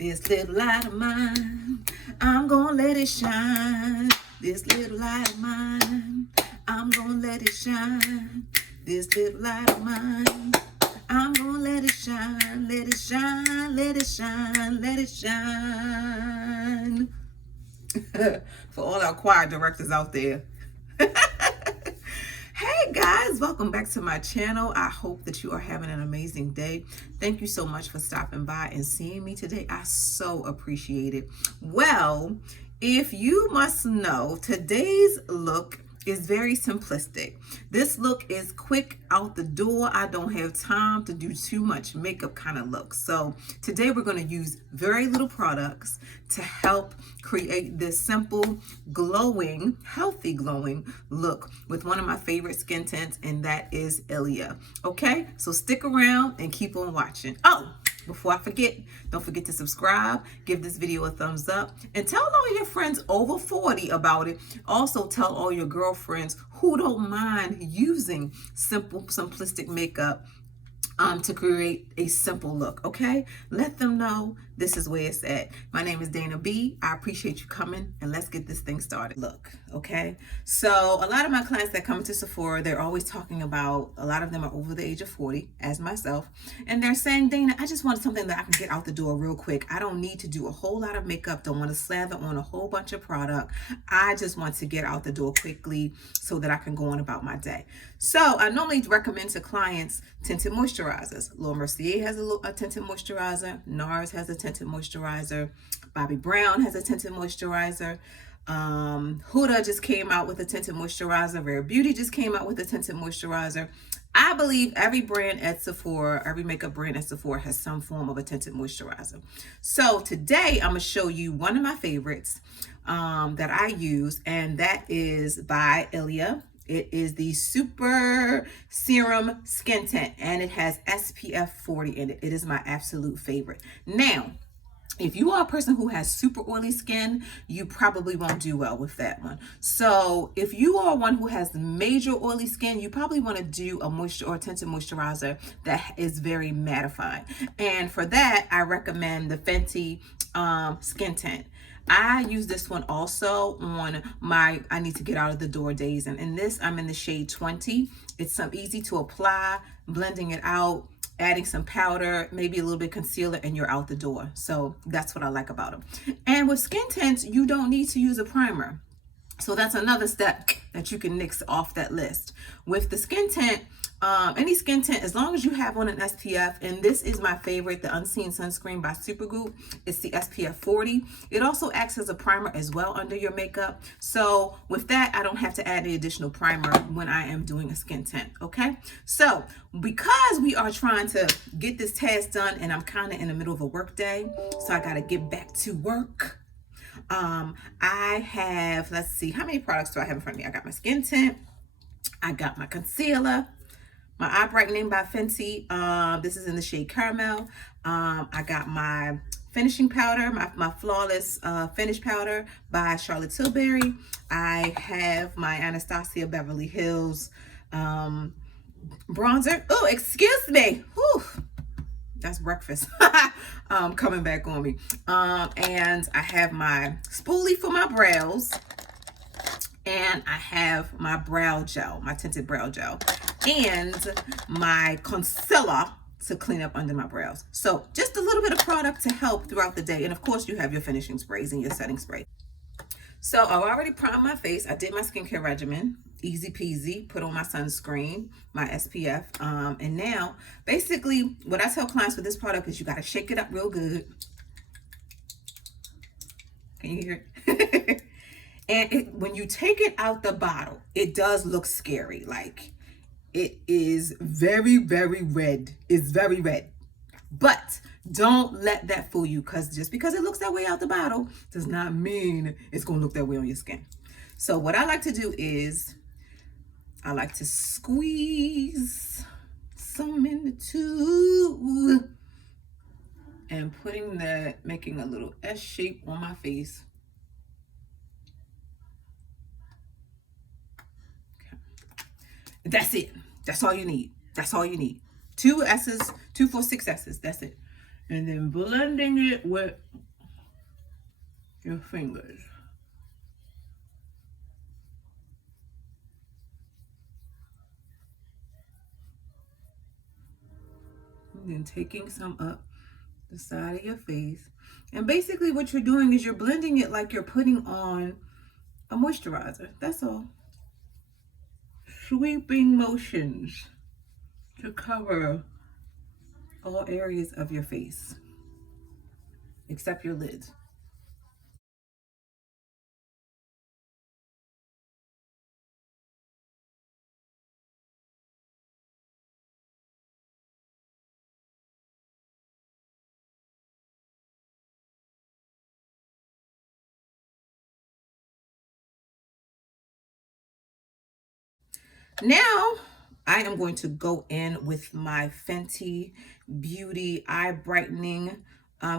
This little light of mine, I'm gonna let it shine. This little light of mine, I'm gonna let it shine. This little light of mine, I'm gonna let it shine, let it shine, let it shine, let it shine. For all our choir directors out there. Hey guys, welcome back to my channel. I hope that you are having an amazing day. Thank you so much for stopping by and seeing me today. I so appreciate it. Well, if you must know, today's look is very simplistic. This look is quick out the door. I don't have time to do too much makeup kind of look. So today we're going to use very little products to help create this simple, glowing, healthy glowing look with one of my favorite skin tints, and that is Ilia. Okay, so stick around and keep on watching. Oh, before I forget, don't forget to subscribe, give this video a thumbs up, and tell all your friends over 40 about it. Also tell all your girlfriends who don't mind using simple, simplistic makeup to create a simple look, okay? Let them know this is where it's at. My name is Dana B. I appreciate you coming, and let's get this thing started. Look, okay? So a lot of my clients that come to Sephora, they're always talking about, a lot of them are over the age of 40, as myself, and they're saying, Dana, I just want something that I can get out the door real quick. I don't need to do a whole lot of makeup, don't want to slather on a whole bunch of product. I just want to get out the door quickly so that I can go on about my day. So I normally recommend to clients tinted moisturizers. Laura Mercier has a tinted moisturizer. NARS has a tinted moisturizer. Bobbi Brown has a tinted moisturizer. Huda just came out with a tinted moisturizer. Rare Beauty just came out with a tinted moisturizer. I believe every brand at Sephora, every makeup brand at Sephora has some form of a tinted moisturizer. So today I'm going to show you one of my favorites that I use, and that is by Ilia. It is the Super Serum Skin Tint, and it has SPF 40 in it. It is my absolute favorite. Now, if you are a person who has super oily skin, you probably won't do well with that one. So if you are one who has major oily skin, you probably want to do a moisture or tinted moisturizer that is very mattifying. And for that, I recommend the Fenty Skin Tint. I use this one also on my I need to get out of the door days. And in this, I'm in the shade 20. It's some easy to apply, blending it out, adding some powder, maybe a little bit concealer, and you're out the door. So that's what I like about them. And with skin tints, you don't need to use a primer. So that's another step that you can nix off that list. With the skin tint, any skin tint, as long as you have on an SPF, and this is my favorite, the Unseen Sunscreen by Supergoop. It's the SPF 40. It also acts as a primer as well under your makeup. So with that, I don't have to add any additional primer when I am doing a skin tint, okay? So because we are trying to get this task done, and I'm kind of in the middle of a work day, so I got to get back to work. I have, let's see, how many products do I have in front of me? I got my skin tint, I got my concealer, my eye brightening by Fenty. This is in the shade Caramel. I got my finishing powder, my Flawless Finish Powder by Charlotte Tilbury. I have my Anastasia Beverly Hills bronzer. Oh, excuse me. Whew. That's breakfast coming back on me. And I have my spoolie for my brows. And I have my brow gel, my tinted brow gel. And my concealer to clean up under my brows. So just a little bit of product to help throughout the day. And of course, you have your finishing sprays and your setting spray. So I already primed my face. I did my skincare regimen. Easy peasy. Put on my sunscreen, my SPF. And now, basically, what I tell clients with this product is you got to shake it up real good. Can you hear it? And when you take it out the bottle, it does look scary. Like, it is very, very red. It's very red. But don't let that fool you, because just because it looks that way out the bottle does not mean it's going to look that way on your skin. So what I like to do is I like to squeeze some in the tube and putting that, making a little S shape on my face. Okay. That's it. That's all you need. That's all you need. 2 S's, 2 for 6 S's. That's it. and then blending it with your fingers. And then taking some up the side of your face. And basically what you're doing is you're blending it like you're putting on a moisturizer. That's all. Sweeping motions to cover all areas of your face, except your lids. Now, I am going to go in with my Fenty Beauty Eye Brightening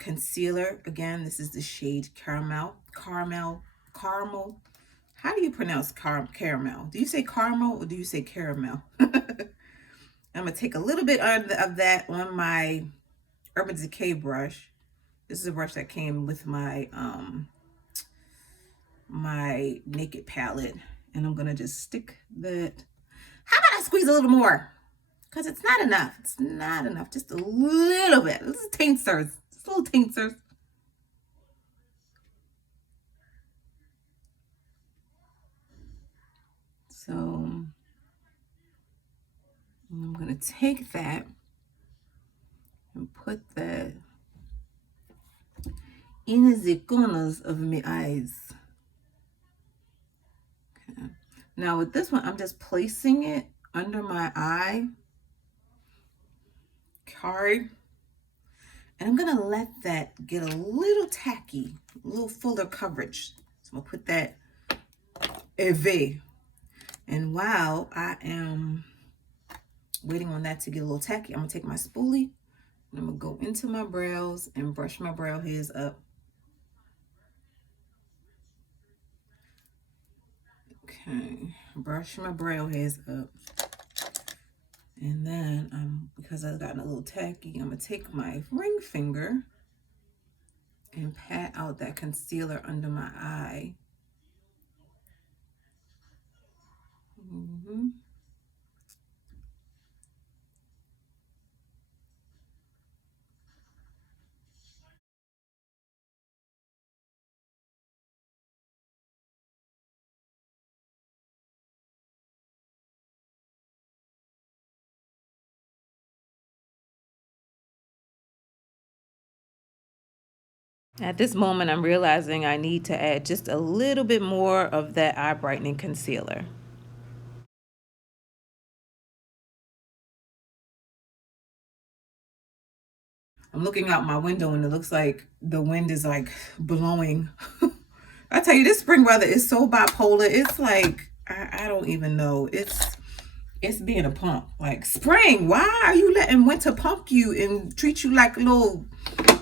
Concealer. Again, this is the shade Caramel. Caramel. How do you pronounce caramel? Do you say caramel or do you say caramel? I'm going to take a little bit of that on my Urban Decay brush. This is a brush that came with my my Naked palette. And I'm going to just stick that. How about I squeeze a little more? Because it's not enough. It's not enough. Just a little bit. This is tinctures. Just little tinctures. So I'm going to take that and put that in the corners of my eyes. Okay. Now with this one, I'm just placing it under my eye. Okay. And I'm going to let that get a little tacky, a little fuller coverage. So I'm going to put that EV. And while I am waiting on that to get a little tacky, I'm going to take my spoolie and I'm going to go into my brows and brush my brow hairs up. Okay, brush my brow hairs up. And then, because I've gotten a little tacky, I'm going to take my ring finger and pat out that concealer under my eye. At this moment, I'm realizing I need to add just a little bit more of that eye brightening concealer. I'm looking out my window and it looks like the wind is like blowing. I tell you, this spring weather is so bipolar. It's like, I don't even know. It's being a punk. Like, spring, why are you letting winter punk you and treat you like a little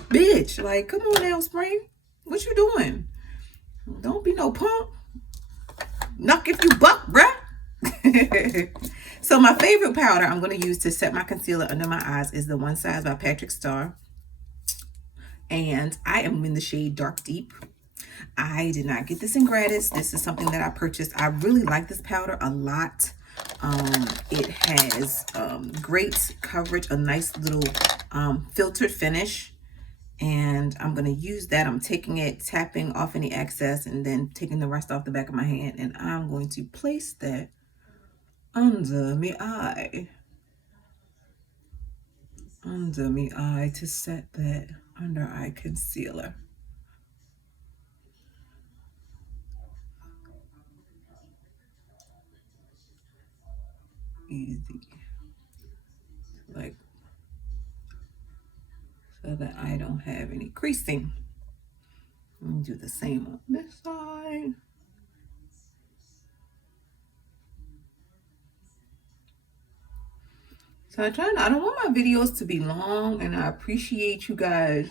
bitch? Like, come on now, spring. What you doing? Don't be no punk. Knock if you buck, bruh. So my favorite powder I'm going to use to set my concealer under my eyes is the One Size by Patrick Starr. And I am in the shade Dark Deep. I did not get this in gratis. This is something that I purchased. I really like this powder a lot. It has great coverage, a nice little filtered finish. And I'm going to use that. I'm taking it, tapping off any excess, and then taking the rest off the back of my hand. And I'm going to place that under my eye. Under my eye to set that under eye concealer. Easy. Like, so that I don't have any creasing. Let me do the same on this side. So I don't want my videos to be long, and I appreciate you guys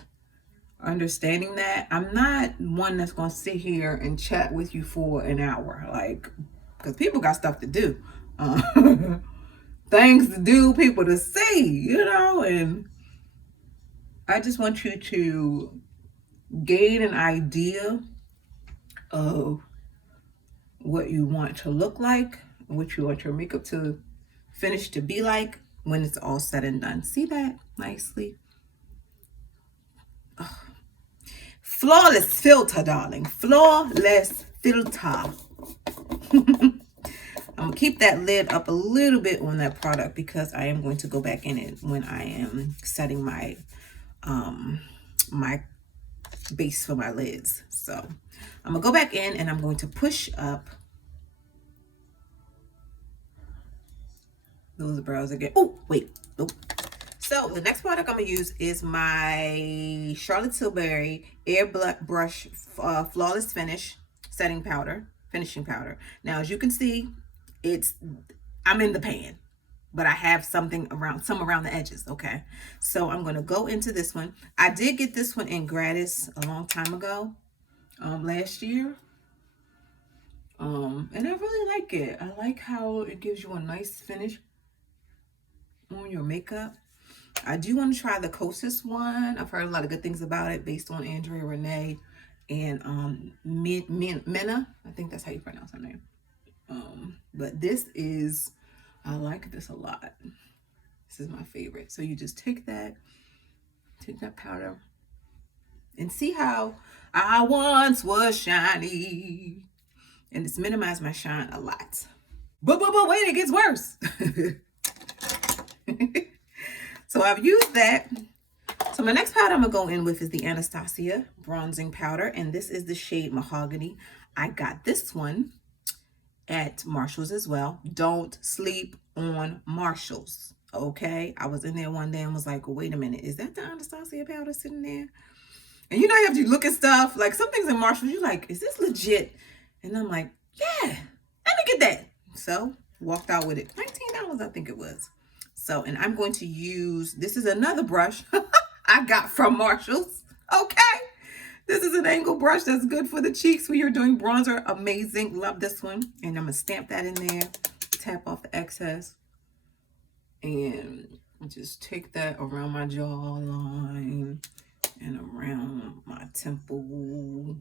understanding that. I'm not one that's going to sit here and chat with you for an hour, like, because people got stuff to do. Things to do, people to see, you know, and I just want you to gain an idea of what you want to look like, what you want your makeup to finish to be like when it's all said and done. See that nicely? Oh. Flawless filter, darling. Flawless filter. I'm gonna keep that lid up a little bit on that product because I am going to go back in it when I am setting my my base for my lids. So I'm gonna go back in and I'm going to push up those brows again. Oh, wait. Oh. So the next product I'm gonna use is my Charlotte Tilbury Airbrush Flawless Finish Setting Powder, Finishing Powder. Now, as you can see, I'm in the pan, but I have some around the edges, okay? So I'm gonna go into this one. I did get this one in gratis a long time ago, last year. And I really like it. I like how it gives you a nice finish on your makeup. I do want to try the Kosas one. I've heard a lot of good things about it based on Andrea Renee and Minna. I think that's how you pronounce her name. But this is, I like this a lot. This is my favorite. So you just take that powder and see how I once was shiny. And it's minimized my shine a lot. But wait, it gets worse. So I've used that. So my next powder I'm gonna go in with is the Anastasia bronzing powder, and this is the shade Mahogany. I got this one at Marshall's as well. Don't sleep on Marshall's, okay? I was in there one day and was like, wait a minute, is that the Anastasia powder sitting there? And you know, you have to look at stuff, like some things in Marshall's, you're like, is this legit? And I'm like, yeah, let me get that. So walked out with it. $19, I think it was. So, and I'm going to use, this is another brush I got from Marshall's, okay? This is an angle brush that's good for the cheeks when you're doing bronzer. Amazing, love this one. And I'm gonna stamp that in there, tap off the excess, and just take that around my jawline and around my temple.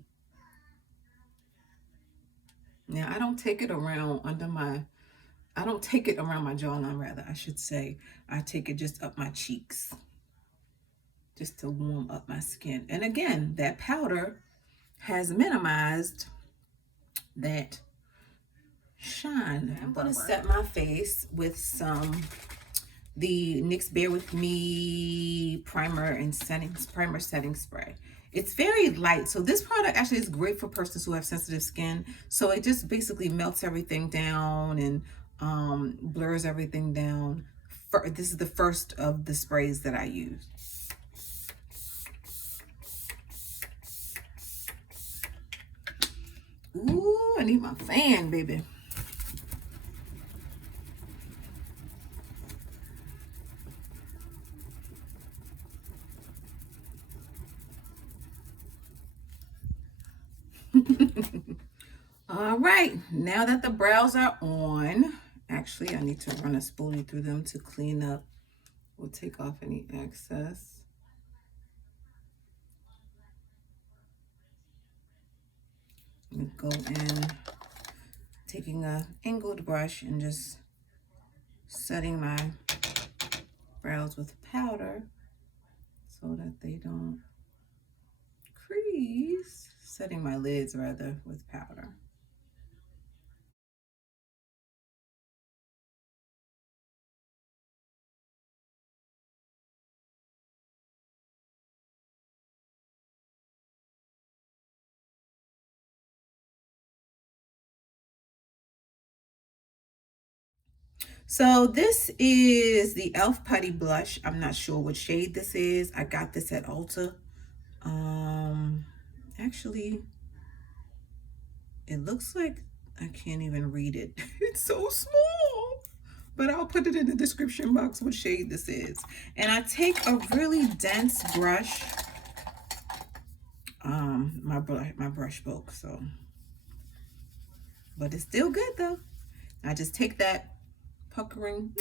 Now, I don't take it around I don't take it around my jawline, rather, I should say. I take it just up my cheeks, just to warm up my skin. And again, that powder has minimized that shine. I'm going to set my face with the NYX Bear With Me primer setting spray. It's very light, so this product actually is great for persons who have sensitive skin. So it just basically melts everything down and blurs everything down. This is the first of the sprays that I use. Ooh, I need my fan, baby. All right, now that the brows are on, actually, I need to run a spoolie through them to clean up. We'll take off any excess. I'm gonna go in, taking a angled brush and just setting my brows with powder so that they don't crease. Setting my lids, rather, with powder. So this is the e.l.f. Putty Blush. I'm not sure what shade this is. I got this at Ulta. Actually, it looks like I can't even read it. It's so small. But I'll put it in the description box what shade this is. And I take a really dense brush. My brush broke, so. But it's still good though. I just take that puckering.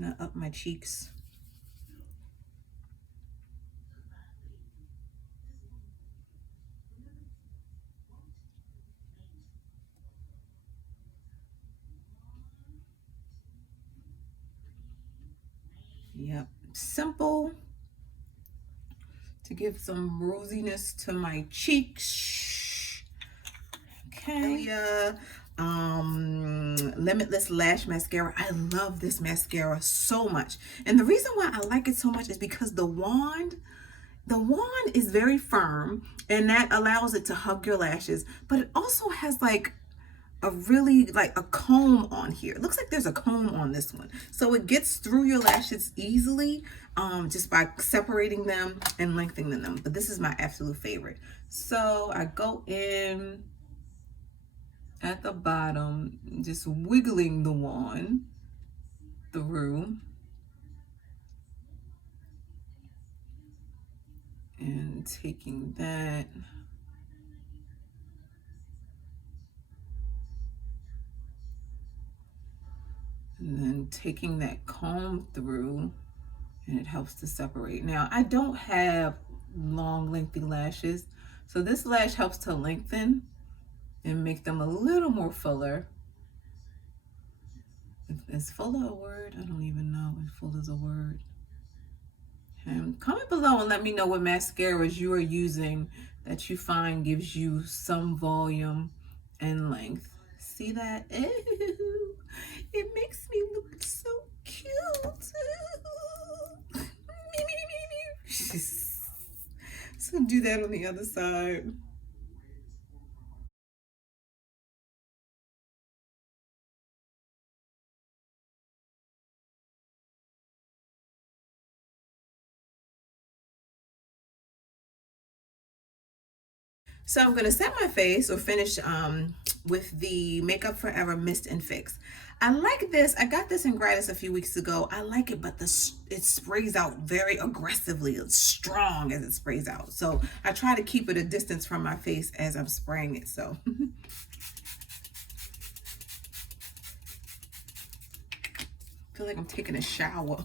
I'm gonna up my cheeks. Yep, simple to give some rosiness to my cheeks. Okay. Ilia, Limitless Lash Mascara. I love this mascara so much. And the reason why I like it so much is because the wand is very firm and that allows it to hug your lashes, but it also has like a really like a comb on here. It looks like there's a comb on this one. So it gets through your lashes easily just by separating them and lengthening them. But this is my absolute favorite. So I go in at the bottom, just wiggling the wand through. And taking that. And then taking that comb through, and it helps to separate. Now, I don't have long, lengthy lashes, so this lash helps to lengthen and make them a little more fuller. Is fuller a word? I don't even know if full is a word. Comment below and let me know what mascaras you are using that you find gives you some volume and length. See that? Ew, it makes me look so cute. So do that on the other side. So I'm gonna set my face or finish with the Makeup Forever Mist and Fix. I like this. I got this in Gratis a few weeks ago. I like it, but it sprays out very aggressively. It's strong as it sprays out. So I try to keep it a distance from my face as I'm spraying it. So I feel like I'm taking a shower.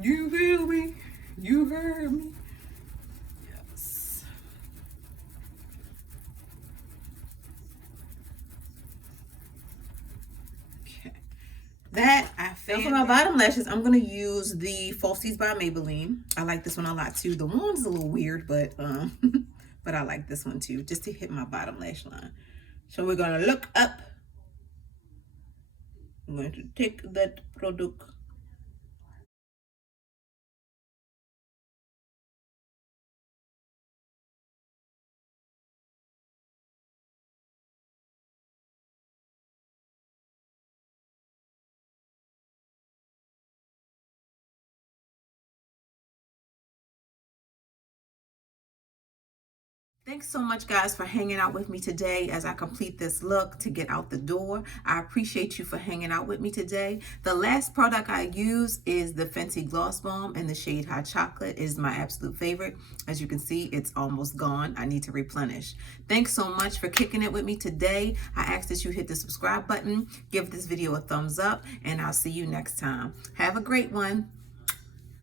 You feel me? You heard me. Yes. Okay. That I feel. For my bottom lashes, I'm gonna use the Falsies by Maybelline. I like this one a lot too. The wand's a little weird, but but I like this one too, just to hit my bottom lash line. So we're gonna look up. I'm going to take that product. Thanks so much, guys, for hanging out with me today as I complete this look to get out the door. I appreciate you for hanging out with me today. The last product I use is the Fenty Gloss Balm in the shade Hot Chocolate. It is my absolute favorite. As you can see, it's almost gone. I need to replenish. Thanks so much for kicking it with me today. I ask that you hit the subscribe button, give this video a thumbs up, and I'll see you next time. Have a great one.